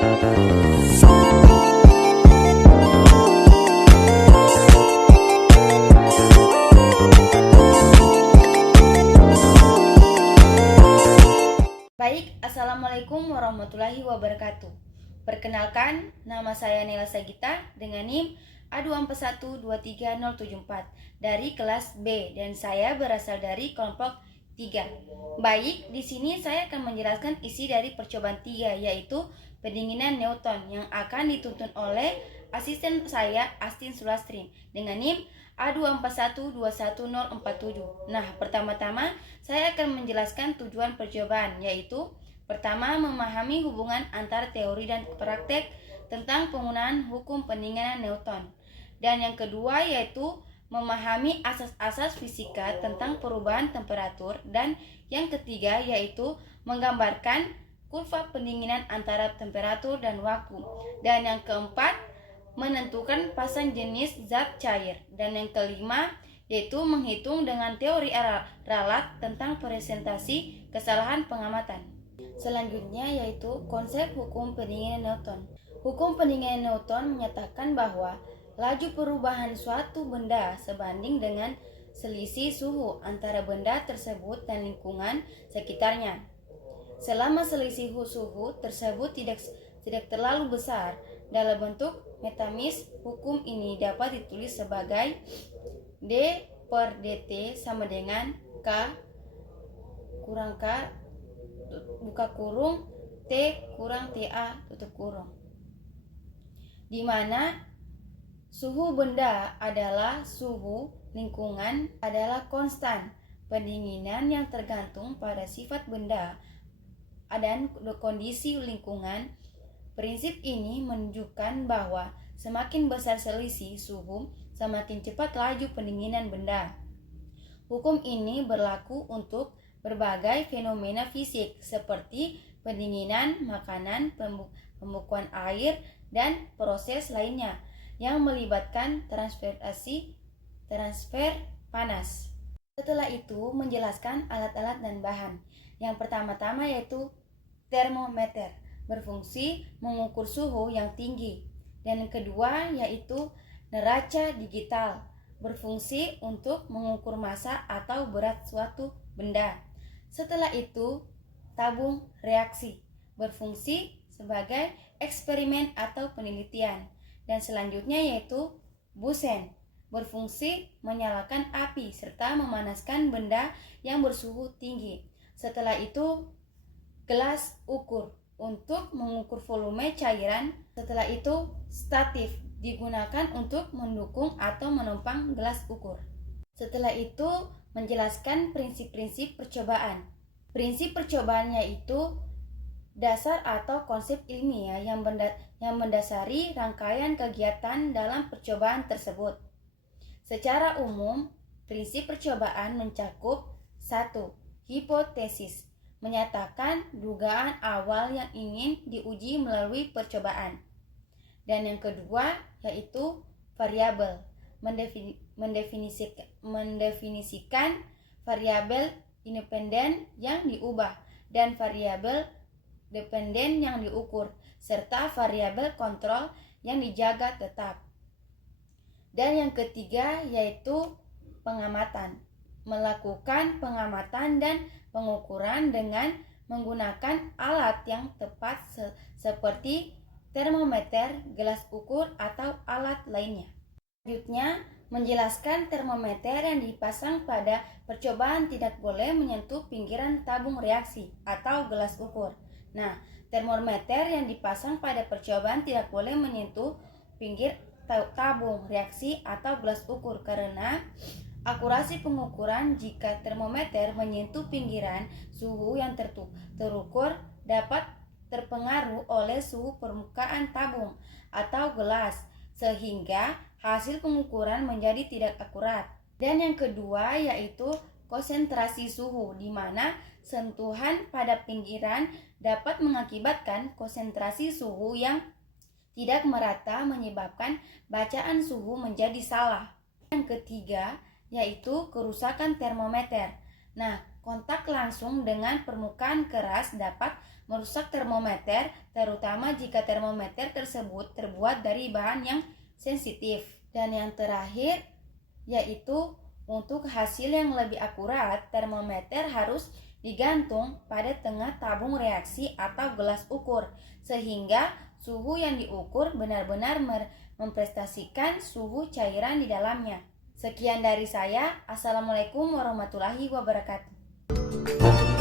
Baik, Assalamualaikum warahmatullahi wabarakatuh. Perkenalkan, nama saya Nela Sagita dengan NIM A24123074 dari kelas B dan saya berasal dari kelompok 3. Baik, di sini saya akan menjelaskan isi dari percobaan 3 yaitu pendinginan Newton yang akan dituntun oleh asisten saya Astin Sulastri dengan NIM A24121047. Nah, pertama-tama saya akan menjelaskan tujuan percobaan, yaitu pertama, memahami hubungan antara teori dan praktek tentang penggunaan hukum pendinginan Newton. Dan yang kedua yaitu memahami asas-asas fisika tentang perubahan temperatur. Dan yang ketiga yaitu menggambarkan kurva pendinginan antara temperatur dan vakum. Dan yang keempat, menentukan pasang jenis zat cair. Dan yang kelima yaitu menghitung dengan teori ralat tentang presentasi kesalahan pengamatan. Selanjutnya yaitu konsep hukum pendinginan Newton. Hukum pendinginan Newton menyatakan bahwa laju perubahan suatu benda sebanding dengan selisih suhu antara benda tersebut dan lingkungan sekitarnya. Selama selisih suhu tersebut tidak terlalu besar, dalam bentuk metamis, hukum ini dapat ditulis sebagai D per dt sama dengan K kurang K buka kurung T kurang TA tutup kurung, di mana suhu benda adalah suhu, lingkungan adalah konstan pendinginan yang tergantung pada sifat benda dan kondisi lingkungan. Prinsip ini menunjukkan bahwa semakin besar selisih suhu, semakin cepat laju pendinginan benda. Hukum ini berlaku untuk berbagai fenomena fisik seperti pendinginan makanan, pembekuan air, dan proses lainnya yang melibatkan transfer panas. Setelah itu menjelaskan alat-alat dan bahan. Yang pertama-tama yaitu termometer, berfungsi mengukur suhu yang tinggi. Dan yang kedua yaitu neraca digital, berfungsi untuk mengukur massa atau berat suatu benda. Setelah itu tabung reaksi, berfungsi sebagai eksperimen atau penelitian. Dan selanjutnya yaitu busen, berfungsi menyalakan api serta memanaskan benda yang bersuhu tinggi. Setelah itu gelas ukur, untuk mengukur volume cairan. Setelah itu statif, digunakan untuk mendukung atau menopang gelas ukur. Setelah itu menjelaskan prinsip-prinsip percobaan. Prinsip percobaan yaitu dasar atau konsep ilmiah yang mendasari rangkaian kegiatan dalam percobaan tersebut. Secara umum, prinsip percobaan mencakup 1. Hipotesis, menyatakan dugaan awal yang ingin diuji melalui percobaan. Dan yang kedua yaitu variabel, mendefinisikan variabel independen yang diubah dan variabel dependen yang diukur, serta variabel kontrol yang dijaga tetap. Dan yang ketiga yaitu pengamatan, melakukan pengamatan dan pengukuran dengan menggunakan alat yang tepat seperti termometer, gelas ukur, atau alat lainnya. Selanjutnya, menjelaskan termometer yang dipasang pada percobaan tidak boleh menyentuh pinggiran tabung reaksi atau gelas ukur. Nah, termometer yang dipasang pada percobaan tidak boleh menyentuh pinggir tabung reaksi atau gelas ukur karena akurasi pengukuran jika termometer menyentuh pinggiran suhu yang terukur dapat terpengaruh oleh suhu permukaan tabung atau gelas sehingga hasil pengukuran menjadi tidak akurat. Dan yang kedua yaitu konsentrasi suhu, di mana sentuhan pada pinggiran dapat mengakibatkan konsentrasi suhu yang tidak merata menyebabkan bacaan suhu menjadi salah. Yang ketiga yaitu kerusakan termometer. Nah, kontak langsung dengan permukaan keras dapat merusak termometer, terutama jika termometer tersebut terbuat dari bahan yang sensitif. Dan yang terakhir, yaitu untuk hasil yang lebih akurat, termometer harus digantung pada tengah tabung reaksi atau gelas ukur, sehingga suhu yang diukur benar-benar memprestasikan suhu cairan di dalamnya. Sekian dari saya. Assalamualaikum warahmatullahi wabarakatuh.